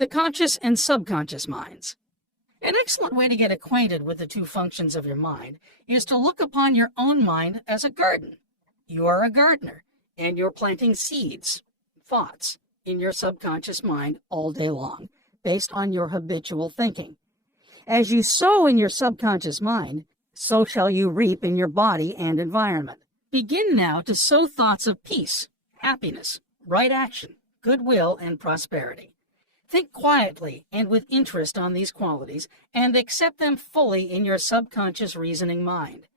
the conscious and subconscious minds. An excellent way to get acquainted with the two functions of your mind is to look upon your own mind as a garden. You are a gardener, and you're planting seeds, thoughts, in your subconscious mind all day long, based on your habitual thinking. As you sow in your subconscious mind, so shall you reap in your body and environment. Begin now to sow thoughts of peace, happiness, right action, goodwill, and prosperity. Think quietly and with interest on these qualities and accept them fully in your subconscious reasoning mind.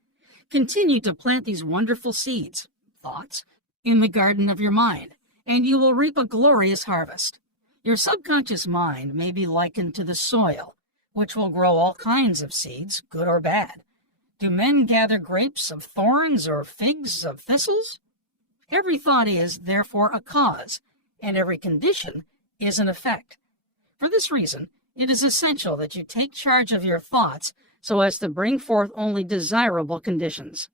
Continue to plant these wonderful seeds, thoughts, in the garden of your mind, and you will reap a glorious harvest. Your subconscious mind may be likened to the soil, which will grow all kinds of seeds, good or bad. Do men gather grapes of thorns or figs of thistles? Every thought is, therefore, a cause, and every condition is an effect. For this reason, it is essential that you take charge of your thoughts so as to bring forth only desirable conditions.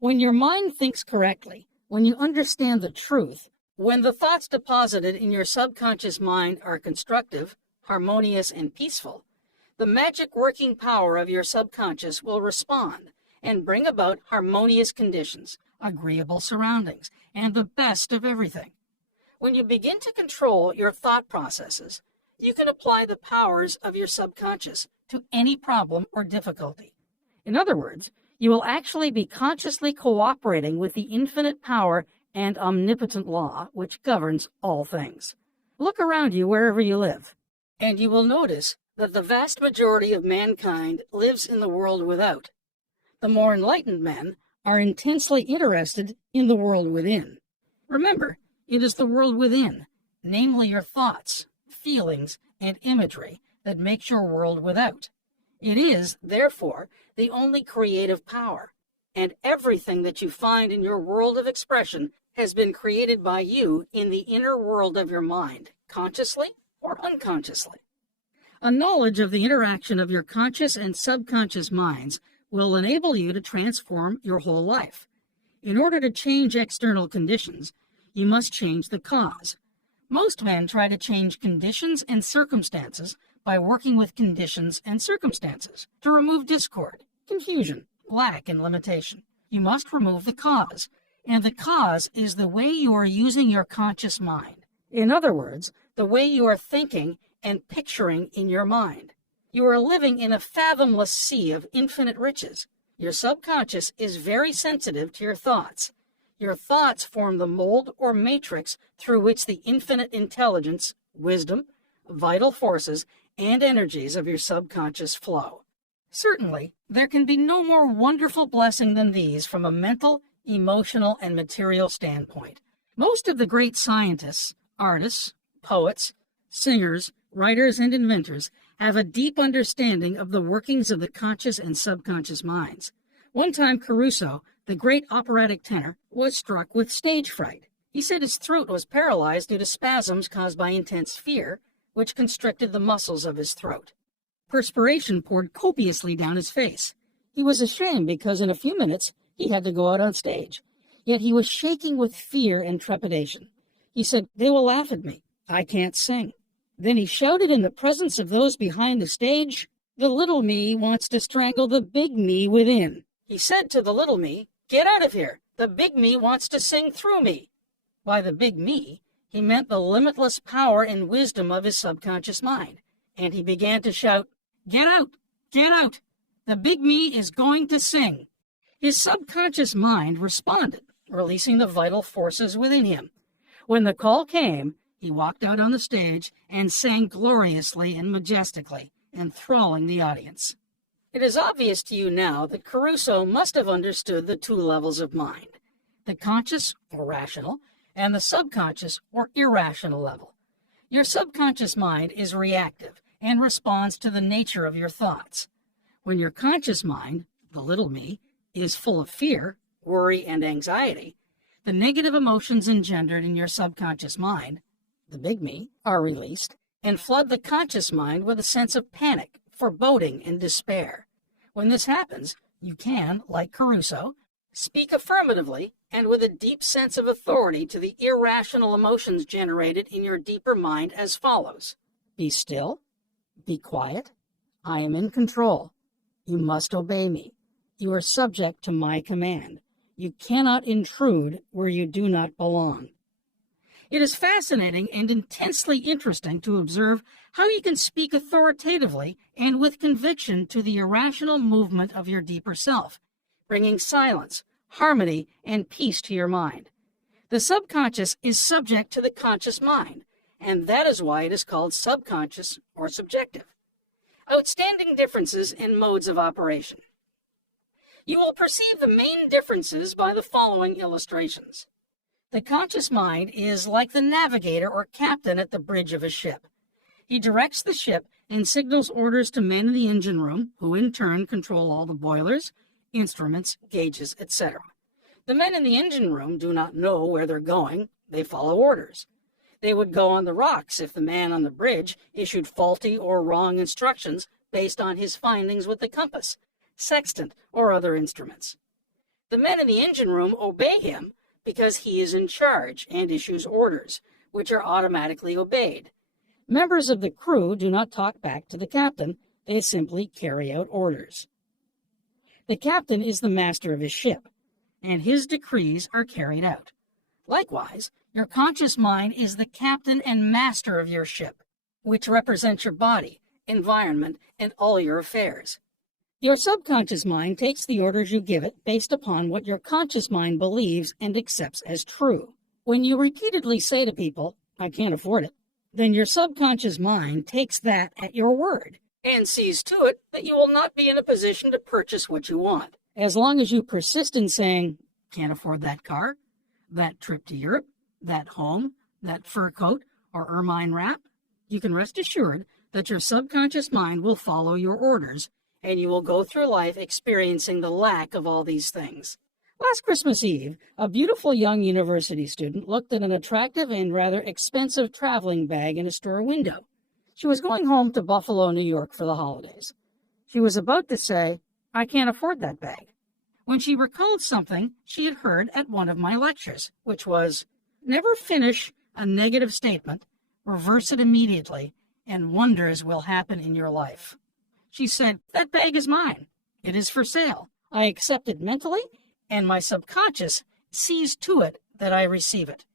When your mind thinks correctly, when you understand the truth, when the thoughts deposited in your subconscious mind are constructive, harmonious, and peaceful, the magic working power of your subconscious will respond and bring about harmonious conditions, agreeable surroundings, and the best of everything. When you begin to control your thought processes, you can apply the powers of your subconscious to any problem or difficulty. In other words, you will actually be consciously cooperating with the infinite power and omnipotent law which governs all things. Look around you wherever you live, and you will notice that the vast majority of mankind lives in the world without. The more enlightened men are intensely interested in the world within. Remember, it is the world within, namely your thoughts, feelings, and imagery, that makes your world without. It is, therefore, the only creative power, and everything that you find in your world of expression has been created by you in the inner world of your mind, consciously or unconsciously. A knowledge of the interaction of your conscious and subconscious minds will enable you to transform your whole life. In order to change external conditions, you must change the cause. Most men try to change conditions and circumstances by working with conditions and circumstances to remove discord, confusion, lack, and limitation. You must remove the cause, and the cause is the way you are using your conscious mind. In other words, the way you are thinking and picturing in your mind. You are living in a fathomless sea of infinite riches. Your subconscious is very sensitive to your thoughts. Your thoughts form the mold or matrix through which the infinite intelligence, wisdom, vital forces, and energies of your subconscious flow. Certainly, there can be no more wonderful blessing than these from a mental, emotional, and material standpoint. Most of the great scientists, artists, poets, singers, writers, and inventors have a deep understanding of the workings of the conscious and subconscious minds. One time, Caruso, the great operatic tenor, was struck with stage fright. He said his throat was paralyzed due to spasms caused by intense fear, which constricted the muscles of his throat. Perspiration poured copiously down his face. He was ashamed because in a few minutes he had to go out on stage. Yet he was shaking with fear and trepidation. He said, "They will laugh at me. I can't sing." Then he shouted in the presence of those behind the stage, "The little me wants to strangle the big me within." He said to the little me, "Get out of here. The big me wants to sing through me." By the big me, he meant the limitless power and wisdom of his subconscious mind. And he began to shout, "Get out! Get out! The big me is going to sing." His subconscious mind responded, releasing the vital forces within him. When the call came, he walked out on the stage and sang gloriously and majestically, enthralling the audience. It is obvious to you now that Caruso must have understood the two levels of mind, the conscious or rational, and the subconscious or irrational level. Your subconscious mind is reactive and responds to the nature of your thoughts. When your conscious mind, the little me, is full of fear, worry, and anxiety, the negative emotions engendered in your subconscious mind, the big me, are released and flood the conscious mind with a sense of panic, foreboding, and despair. When this happens, you can, like Caruso, speak affirmatively and with a deep sense of authority to the irrational emotions generated in your deeper mind as follows. Be still. Be quiet. I am in control. You must obey me. You are subject to my command. You cannot intrude where you do not belong. It is fascinating and intensely interesting to observe how you can speak authoritatively and with conviction to the irrational movement of your deeper self, bringing silence, harmony, and peace to your mind. The subconscious is subject to the conscious mind, and that is why it is called subconscious or subjective. Outstanding differences in modes of operation. You will perceive the main differences by the following illustrations. The conscious mind is like the navigator or captain at the bridge of a ship. He directs the ship and signals orders to men in the engine room, who in turn control all the boilers, instruments, gauges, etc. The men in the engine room do not know where they're going. They follow orders. They would go on the rocks if the man on the bridge issued faulty or wrong instructions based on his findings with the compass, sextant, or other instruments. The men in the engine room obey him because he is in charge and issues orders, which are automatically obeyed. Members of the crew do not talk back to the captain. They simply carry out orders. The captain is the master of his ship, and his decrees are carried out. Likewise, your conscious mind is the captain and master of your ship, which represents your body, environment, and all your affairs. Your subconscious mind takes the orders you give it based upon what your conscious mind believes and accepts as true. When you repeatedly say to people, "I can't afford it," then your subconscious mind takes that at your word and sees to it that you will not be in a position to purchase what you want. As long as you persist in saying, "Can't afford that car, that trip to Europe, that home, that fur coat, or ermine wrap," you can rest assured that your subconscious mind will follow your orders, and you will go through life experiencing the lack of all these things. Last Christmas Eve, a beautiful young university student looked at an attractive and rather expensive traveling bag in a store window. She was going home to Buffalo, New York for the holidays. She was about to say, "I can't afford that bag," when she recalled something she had heard at one of my lectures, which was, "Never finish a negative statement, reverse it immediately, and wonders will happen in your life." She said, "That bag is mine. It is for sale. I accept it mentally, and my subconscious sees to it that I receive it."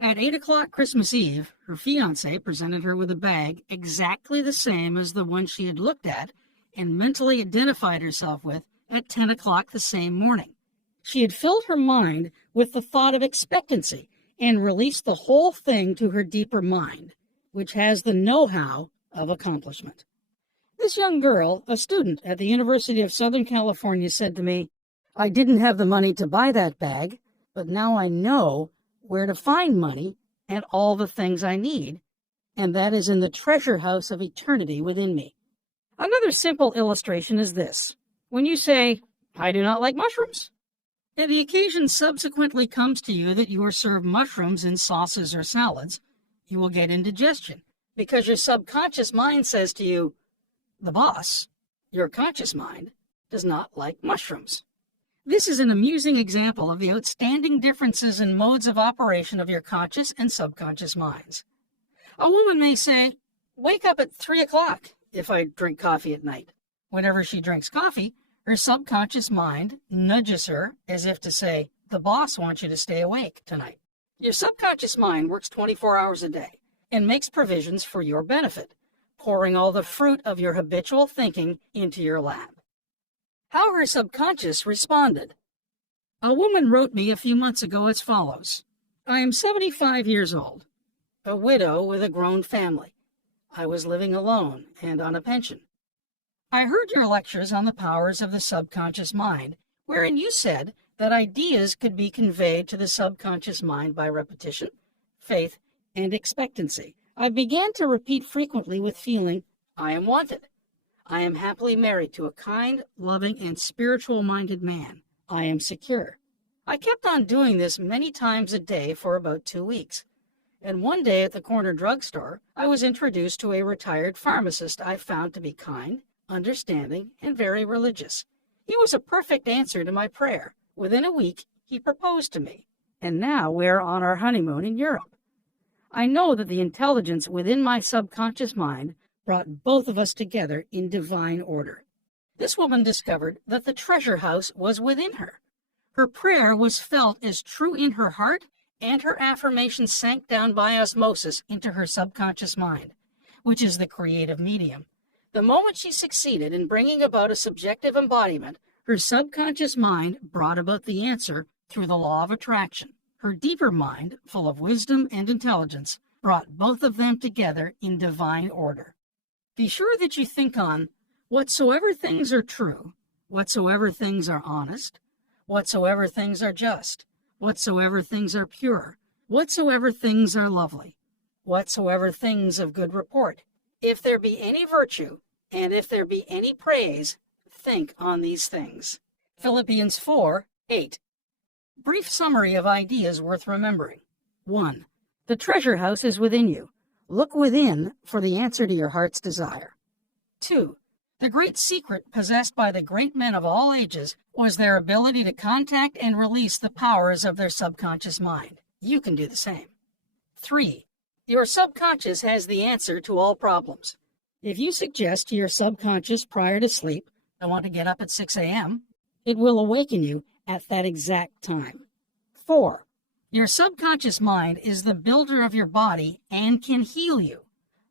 At 8 o'clock Christmas Eve, her fiancé presented her with a bag exactly the same as the one she had looked at and mentally identified herself with at 10 o'clock the same morning. She had filled her mind with the thought of expectancy and released the whole thing to her deeper mind, which has the know-how of accomplishment. This young girl, a student at the University of Southern California, said to me, "I didn't have the money to buy that bag, but now I know where to find money and all the things I need, and that is in the treasure house of eternity within me." Another simple illustration is this. When you say, "I do not like mushrooms," and the occasion subsequently comes to you that you are served mushrooms in sauces or salads, you will get indigestion because your subconscious mind says to you, "The boss, your conscious mind, does not like mushrooms." This is an amusing example of the outstanding differences in modes of operation of your conscious and subconscious minds. A woman may say, "Wake up at 3 o'clock if I drink coffee at night." Whenever she drinks coffee, her subconscious mind nudges her as if to say, "The boss wants you to stay awake tonight." Your subconscious mind works 24 hours a day and makes provisions for your benefit, pouring all the fruit of your habitual thinking into your lap. How her subconscious responded. A woman wrote me a few months ago as follows. "I am 75 years old, a widow with a grown family. I was living alone and on a pension. I heard your lectures on the powers of the subconscious mind, wherein you said that ideas could be conveyed to the subconscious mind by repetition, faith, and expectancy. I began to repeat frequently with feeling, 'I am wanted. I am happily married to a kind, loving, and spiritual-minded man. I am secure.' I kept on doing this many times a day for about 2 weeks. And one day at the corner drugstore, I was introduced to a retired pharmacist I found to be kind, understanding, and very religious. He was a perfect answer to my prayer. Within a week, he proposed to me, and now we're on our honeymoon in Europe. I know that the intelligence within my subconscious mind brought both of us together in divine order. This woman discovered that the treasure house was within her. Her prayer was felt as true in her heart, and her affirmation sank down by osmosis into her subconscious mind, which is the creative medium. The moment she succeeded in bringing about a subjective embodiment, her subconscious mind brought about the answer through the law of attraction. Her deeper mind, full of wisdom and intelligence, brought both of them together in divine order. Be sure that you think on whatsoever things are true, whatsoever things are honest, whatsoever things are just, whatsoever things are pure, whatsoever things are lovely, whatsoever things of good report. If there be any virtue, and if there be any praise, think on these things. Philippians 4:8. Brief summary of ideas worth remembering. 1. The treasure house is within you. Look within for the answer to your heart's desire. 2. The great secret possessed by the great men of all ages was their ability to contact and release the powers of their subconscious mind. You can do the same. 3. Your subconscious has the answer to all problems. If you suggest to your subconscious prior to sleep, I want to get up at 6 a.m., it will awaken you at that exact time. 4. Your subconscious mind is the builder of your body and can heal you.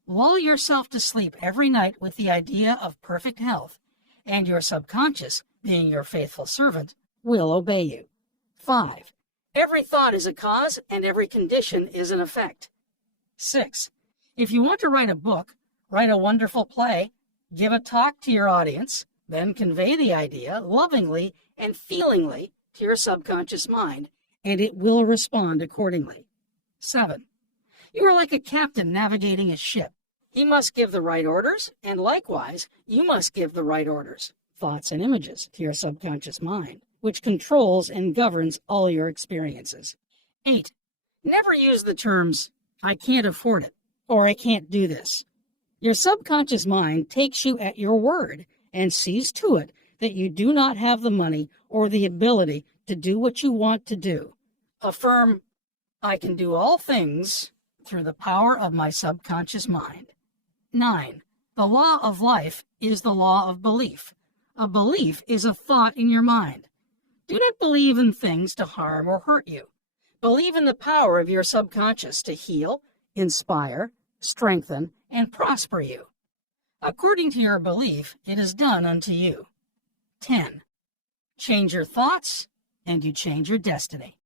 Lull yourself to sleep every night with the idea of perfect health, and your subconscious, being your faithful servant, will obey you. 5. Every thought is a cause, and every condition is an effect. 6. If you want to write a book, write a wonderful play, give a talk to your audience, then convey the idea lovingly and feelingly to your subconscious mind, and it will respond accordingly. 7. You are like a captain navigating a ship. He must give the right orders, and likewise, you must give the right orders, thoughts and images, to your subconscious mind, which controls and governs all your experiences. 8. Never use the terms, I can't afford it, or I can't do this. Your subconscious mind takes you at your word and sees to it that you do not have the money or the ability to do what you want to do. Affirm, I can do all things through the power of my subconscious mind. 9. The law of life is the law of belief. A belief is a thought in your mind. Do not believe in things to harm or hurt you. Believe in the power of your subconscious to heal, inspire, strengthen, and prosper you. According to your belief, it is done unto you. 10. Change your thoughts, and you change your destiny.